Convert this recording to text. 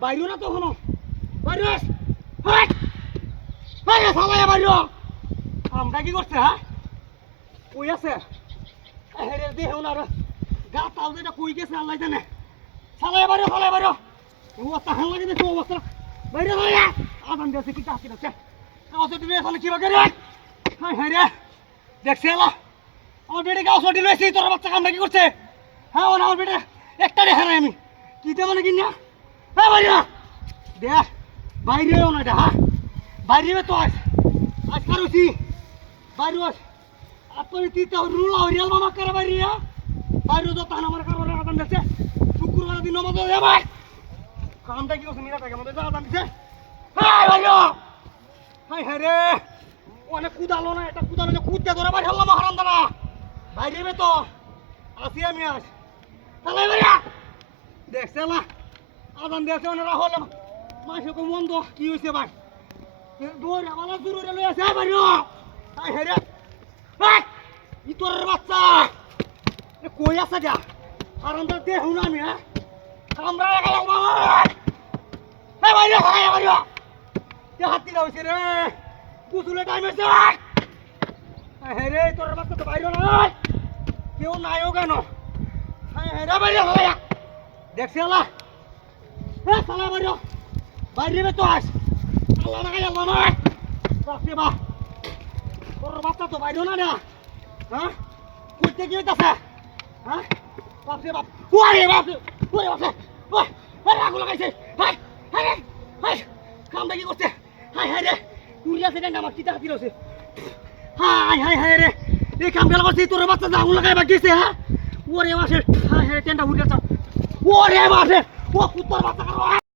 বাইরে না তো হলো বাইরে আমরা কি করছে হ্যাঁ কই আছে দেহ না গা তাও যেটা কই গেছে আল্লাহ জানে চালাই বাইরে অবস্থা হাল লাগে দেখো অবস্থা বাইরে আদান দিয়েছে কি চাকরি আছে তুমি এখানে কি বাকি রে হ্যাঁ রে দেখছে আমার বেটে গাছ ওটি রয়েছে তোর বাচ্চা কামটা কি করছে হ্যাঁ আমার বেটে একটা রেখা নাই আমি কি মানে কি না হ্যাঁ বাইরে দেখ বাইরেও না এটা হ্যাঁ বাইরে তো আজ কারুছি বাইরে আপনি তিতা রুলা হরিয়াল মামা করে বাইরে বাইরে তো তান আমার কারণে আদান দিচ্ছে শুক্রবার দিন নমাজ হয়ে যাবে কামটা কি করছে মিরাটাকে আমাদের আদান দিচ্ছে হ্যাঁ বাইরে হাই হ্যাঁ রে অনেক কুদালো না এটা কুদালো যে কুদতে ধরে বাইরে হলাম হারাম দানা বাইরে তো আসি আমি আস তাহলে বাইরে দেখছে না আদান দিয়েছে ওনারা হলাম মাসে কো মন্দ কি হয়েছে ভাই দৌড়ে আমার দূরে লই আছে বাইরে হাই হ্যাঁ রে ই তোর বাচ্চা কই আছে যা হারাম দা দেহ না আমি হ্যাঁ আমরা গেলাম বাবা হ্যাঁ বাইরে হাতি লাউছে রে কুসুলে টাইম হয়েছে হ্যাঁ রে তোর বাচ্চা তো বাইরে নাই কেউ নাইও কেন হ্যাঁ রে বাইরে দেখছি আল্লাহ হ্যাঁ সালা বাইরে তো আস আল্লাহ না আল্লাহ না বাপরে বাপ তোর বাচ্চা তো বাইরে না হ্যাঁ কুইতে কি হইতাছে হ্যাঁ বাপরে বাপ ওরে বাপরে ওই আগুন লাগাইছে হাই কামটা কি করছে হাই রে কুড়িয়া সেকেন্ড আমার কিতা হাতি রয়েছে হাই রে এই কাম গেল করছি তোর বাচ্চা আগুন লাগাই বাকিছে হ্যাঁ ওরে মাসে হাই টেন্ডা উড়ে যাচ্ছে ওরে মাসে ও কুত্তার বাচ্চা